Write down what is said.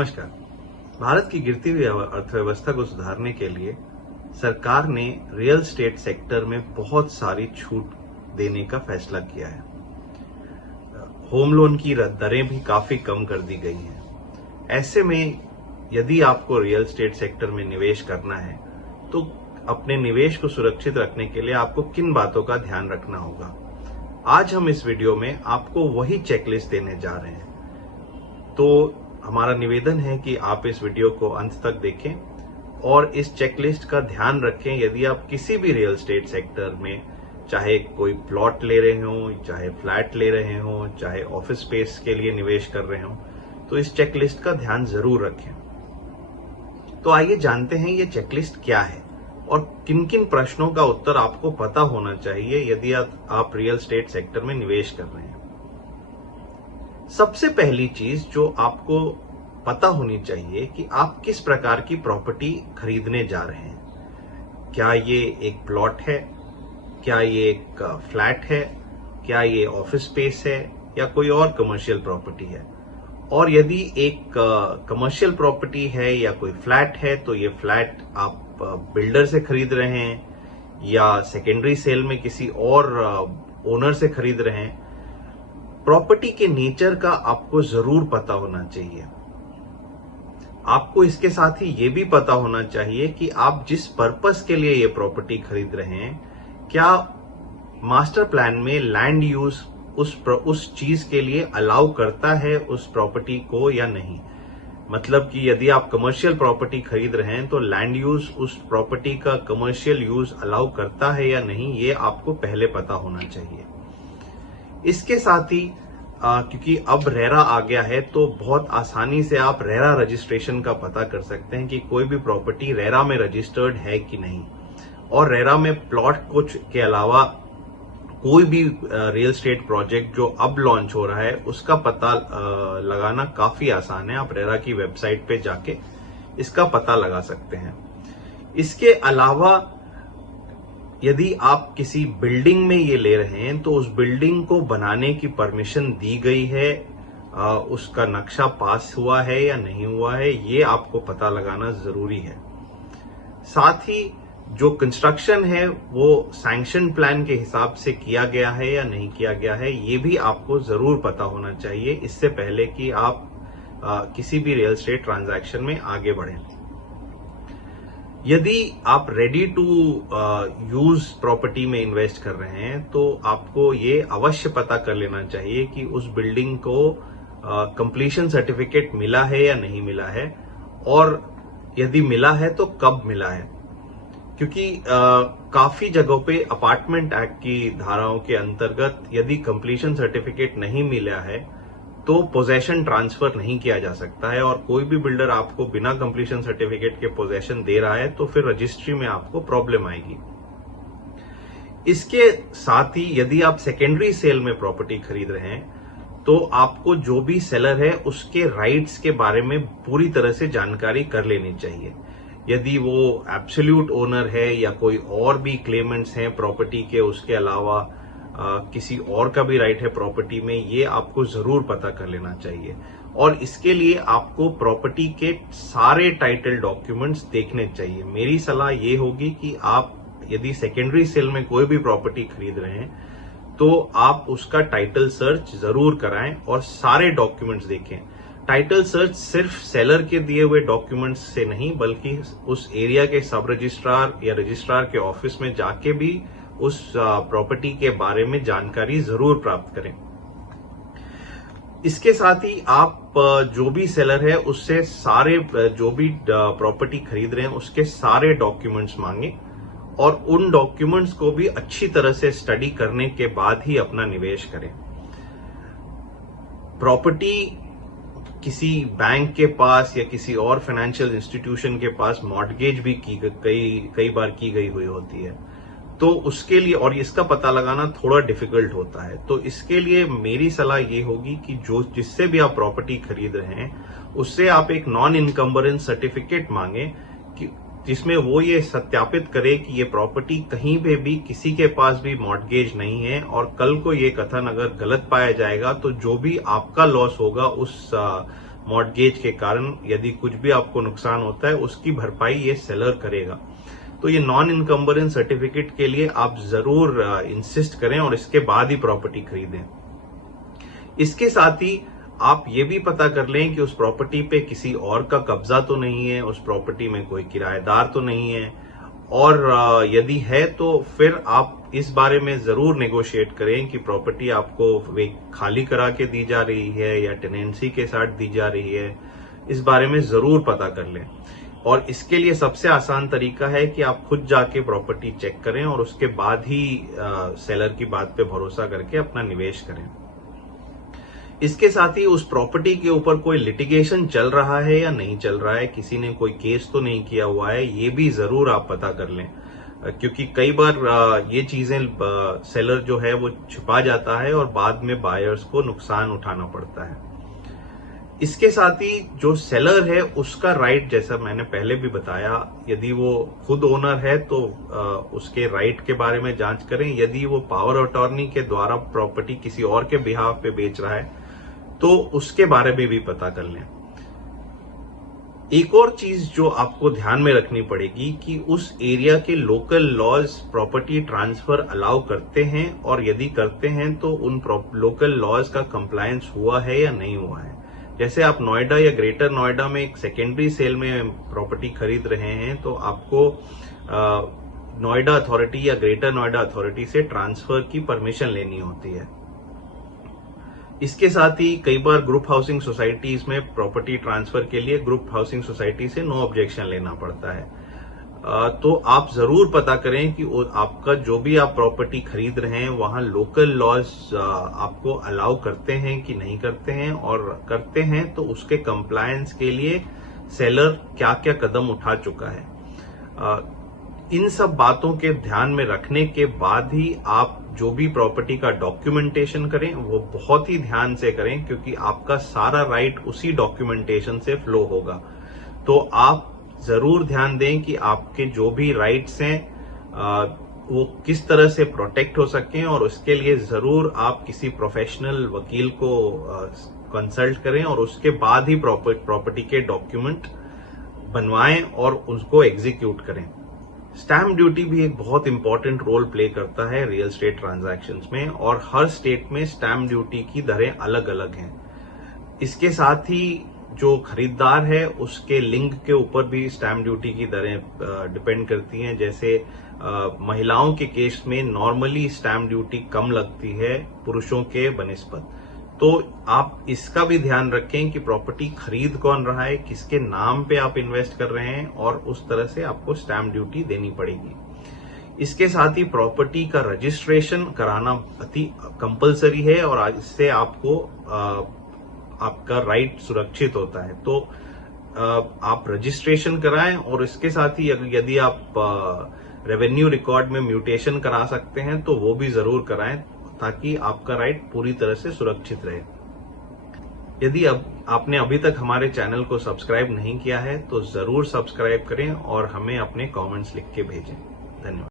नमस्कार। भारत की गिरती हुई अर्थव्यवस्था को सुधारने के लिए सरकार ने रियल एस्टेट सेक्टर में बहुत सारी छूट देने का फैसला किया है। होम लोन की दरें भी काफी कम कर दी गई हैं। ऐसे में यदि आपको रियल एस्टेट सेक्टर में निवेश करना है तो अपने निवेश को सुरक्षित रखने के लिए आपको किन बातों का ध्यान रखना होगा, आज हम इस वीडियो में आपको वही चेकलिस्ट देने जा रहे हैं। तो हमारा निवेदन है कि आप इस वीडियो को अंत तक देखें और इस चेकलिस्ट का ध्यान रखें। यदि आप किसी भी रियल एस्टेट सेक्टर में, चाहे कोई प्लॉट ले रहे हो, चाहे फ्लैट ले रहे हो, चाहे ऑफिस स्पेस के लिए निवेश कर रहे हो, तो इस चेकलिस्ट का ध्यान जरूर रखें। तो आइए जानते हैं ये चेकलिस्ट क्या है और किन किन प्रश्नों का उत्तर आपको पता होना चाहिए यदि आप रियल एस्टेट सेक्टर में निवेश कर रहे हैं। सबसे पहली चीज जो आपको पता होनी चाहिए कि आप किस प्रकार की प्रॉपर्टी खरीदने जा रहे हैं। क्या ये एक प्लॉट है, क्या ये एक फ्लैट है, क्या ये ऑफिस स्पेस है या कोई और कमर्शियल प्रॉपर्टी है। और यदि एक कमर्शियल प्रॉपर्टी है या कोई फ्लैट है तो ये फ्लैट आप बिल्डर से खरीद रहे हैं या सेकेंडरी सेल में किसी और ओनर से खरीद रहे हैं। प्रॉपर्टी के नेचर का आपको जरूर पता होना चाहिए। आपको इसके साथ ही ये भी पता होना चाहिए कि आप जिस पर्पस के लिए ये प्रॉपर्टी खरीद रहे हैं, क्या मास्टर प्लान में लैंड यूज उस चीज के लिए अलाउ करता है उस प्रॉपर्टी को या नहीं। मतलब कि यदि आप कमर्शियल प्रॉपर्टी खरीद रहे हैं तो लैंड यूज उस प्रॉपर्टी का कमर्शियल यूज अलाउ करता है या नहीं, ये आपको पहले पता होना चाहिए। इसके साथ ही क्योंकि अब रेरा आ गया है तो बहुत आसानी से आप रेरा रजिस्ट्रेशन का पता कर सकते हैं कि कोई भी प्रॉपर्टी रेरा में रजिस्टर्ड है कि नहीं। और रेरा में प्लॉट कुछ के अलावा कोई भी रियल एस्टेट प्रोजेक्ट जो अब लॉन्च हो रहा है उसका पता लगाना काफी आसान है। आप रेरा की वेबसाइट पे जाके इसका पता लगा सकते हैं। इसके अलावा यदि आप किसी बिल्डिंग में ये ले रहे हैं तो उस बिल्डिंग को बनाने की परमिशन दी गई है, उसका नक्शा पास हुआ है या नहीं हुआ है, ये आपको पता लगाना जरूरी है। साथ ही जो कंस्ट्रक्शन है वो सैंक्शन प्लान के हिसाब से किया गया है या नहीं किया गया है, ये भी आपको जरूर पता होना चाहिए इससे पहले कि आप किसी भी रियल एस्टेट ट्रांजैक्शन में आगे बढ़ें। यदि आप रेडी टू यूज प्रॉपर्टी में इन्वेस्ट कर रहे हैं तो आपको ये अवश्य पता कर लेना चाहिए कि उस बिल्डिंग को कंप्लीशन सर्टिफिकेट मिला है या नहीं मिला है, और यदि मिला है तो कब मिला है। क्योंकि काफी जगहों पे अपार्टमेंट एक्ट की धाराओं के अंतर्गत यदि कंप्लीशन सर्टिफिकेट नहीं मिला है तो पोजेशन ट्रांसफर नहीं किया जा सकता है, और कोई भी बिल्डर आपको बिना कंप्लीशन सर्टिफिकेट के पोजेशन दे रहा है तो फिर रजिस्ट्री में आपको प्रॉब्लम आएगी। इसके साथ ही यदि आप सेकेंडरी सेल में प्रॉपर्टी खरीद रहे हैं तो आपको जो भी सेलर है उसके राइट्स के बारे में पूरी तरह से जानकारी कर लेनी चाहिए। यदि वो एब्सोल्यूट ओनर है या कोई और भी क्लेमेंट्स हैं प्रॉपर्टी के, उसके अलावा किसी और का भी राइट है प्रॉपर्टी में, ये आपको जरूर पता कर लेना चाहिए। और इसके लिए आपको प्रॉपर्टी के सारे टाइटल डॉक्यूमेंट्स देखने चाहिए। मेरी सलाह ये होगी कि आप यदि सेकेंडरी सेल में कोई भी प्रॉपर्टी खरीद रहे हैं तो आप उसका टाइटल सर्च जरूर कराएं और सारे डॉक्यूमेंट्स देखें। टाइटल सर्च सिर्फ सेलर के दिए हुए डॉक्यूमेंट्स से नहीं बल्कि उस एरिया के सब रजिस्ट्रार या रजिस्ट्रार के ऑफिस में जाके भी उस प्रॉपर्टी के बारे में जानकारी जरूर प्राप्त करें। इसके साथ ही आप जो भी सेलर है उससे सारे जो भी प्रॉपर्टी खरीद रहे हैं उसके सारे डॉक्यूमेंट्स मांगे और उन डॉक्यूमेंट्स को भी अच्छी तरह से स्टडी करने के बाद ही अपना निवेश करें। प्रॉपर्टी किसी बैंक के पास या किसी और फाइनेंशियल इंस्टीट्यूशन के पास मॉर्टगेज भी कई बार की गई हुई होती है, तो उसके लिए और इसका पता लगाना थोड़ा डिफिकल्ट होता है। तो इसके लिए मेरी सलाह ये होगी कि जिससे भी आप प्रॉपर्टी खरीद रहे हैं उससे आप एक नॉन इनकम्बरेंस सर्टिफिकेट मांगे कि जिसमें वो ये सत्यापित करे कि ये प्रॉपर्टी कहीं पे भी किसी के पास भी मॉर्टगेज नहीं है, और कल को ये कथन अगर गलत पाया जाएगा तो जो भी आपका लॉस होगा उस मॉर्टगेज के कारण यदि कुछ भी आपको नुकसान होता है उसकी भरपाई ये सेलर करेगा। तो ये नॉन इनकम्बरेंस सर्टिफिकेट के लिए आप जरूर इंसिस्ट करें और इसके बाद ही प्रॉपर्टी खरीदें। इसके साथ ही आप ये भी पता कर लें कि उस प्रॉपर्टी पे किसी और का कब्जा तो नहीं है, उस प्रॉपर्टी में कोई किराएदार तो नहीं है, और यदि है तो फिर आप इस बारे में जरूर नेगोशिएट करें कि प्रॉपर्टी आपको वे खाली करा के दी जा रही है या टेनेंसी के साथ दी जा रही है। इस बारे में जरूर पता कर लें, और इसके लिए सबसे आसान तरीका है कि आप खुद जाके प्रॉपर्टी चेक करें और उसके बाद ही सेलर की बात पे भरोसा करके अपना निवेश करें। इसके साथ ही उस प्रॉपर्टी के ऊपर कोई लिटिगेशन चल रहा है या नहीं चल रहा है, किसी ने कोई केस तो नहीं किया हुआ है, ये भी जरूर आप पता कर लें, क्योंकि कई बार ये चीजें सेलर जो है वो छुपा जाता है और बाद में बायर्स को नुकसान उठाना पड़ता है। इसके साथ ही जो सेलर है उसका राइट, जैसा मैंने पहले भी बताया, यदि वो खुद ओनर है तो उसके राइट के बारे में जांच करें। यदि वो पावर अटॉर्नी के द्वारा प्रॉपर्टी किसी और के बिहाफ पे बेच रहा है तो उसके बारे में भी पता कर लें। एक और चीज जो आपको ध्यान में रखनी पड़ेगी कि उस एरिया के local laws property transfer allow करते हैं, और यदि करते हैं तो उन लोकल लॉज का कंप्लायंस हुआ है या नहीं हुआ है। जैसे आप नोएडा या ग्रेटर नोएडा में एक सेकेंडरी सेल में प्रॉपर्टी खरीद रहे हैं तो आपको नोएडा अथॉरिटी या ग्रेटर नोएडा अथॉरिटी से ट्रांसफर की परमिशन लेनी होती है। इसके साथ ही कई बार ग्रुप हाउसिंग सोसाइटीज में प्रॉपर्टी ट्रांसफर के लिए ग्रुप हाउसिंग सोसाइटी से नो ऑब्जेक्शन लेना पड़ता है। तो आप जरूर पता करें कि आपका जो भी आप प्रॉपर्टी खरीद रहे हैं वहां लोकल लॉज आपको अलाउ करते हैं कि नहीं करते हैं, और करते हैं तो उसके कंप्लायंस के लिए सेलर क्या क्या कदम उठा चुका है। इन सब बातों के ध्यान में रखने के बाद ही आप जो भी प्रॉपर्टी का डॉक्यूमेंटेशन करें वो बहुत ही ध्यान से करें, क्योंकि आपका सारा राइट उसी डॉक्यूमेंटेशन से फ्लो होगा। तो आप जरूर ध्यान दें कि आपके जो भी राइट्स हैं वो किस तरह से प्रोटेक्ट हो सकें, और उसके लिए जरूर आप किसी प्रोफेशनल वकील को कंसल्ट करें और उसके बाद ही प्रॉपर्टी के डॉक्यूमेंट बनवाएं और उसको एग्जीक्यूट करें। स्टैम्प ड्यूटी भी एक बहुत इंपॉर्टेंट रोल प्ले करता है रियल एस्टेट ट्रांजैक्शंस में, और हर स्टेट में स्टैम्प ड्यूटी की दरें अलग अलग हैं। इसके साथ ही जो खरीदार है उसके लिंग के ऊपर भी स्टैम्प ड्यूटी की दरें डिपेंड करती हैं। जैसे महिलाओं के केस में नॉर्मली स्टैम्प ड्यूटी कम लगती है पुरुषों के बनिस्बत। तो आप इसका भी ध्यान रखें कि प्रॉपर्टी खरीद कौन रहा है, किसके नाम पे आप इन्वेस्ट कर रहे हैं, और उस तरह से आपको स्टैम्प ड्यूटी देनी पड़ेगी। इसके साथ ही प्रॉपर्टी का रजिस्ट्रेशन कराना अति कंपलसरी है, और इससे आपको आपका राइट सुरक्षित होता है। तो आप रजिस्ट्रेशन कराएं, और इसके साथ ही यदि आप रेवेन्यू रिकॉर्ड में म्यूटेशन करा सकते हैं तो वो भी जरूर कराएं, ताकि आपका राइट पूरी तरह से सुरक्षित रहे। यदि आपने अभी तक हमारे चैनल को सब्सक्राइब नहीं किया है तो जरूर सब्सक्राइब करें और हमें अपने कमेंट्स लिख के भेजें। धन्यवाद।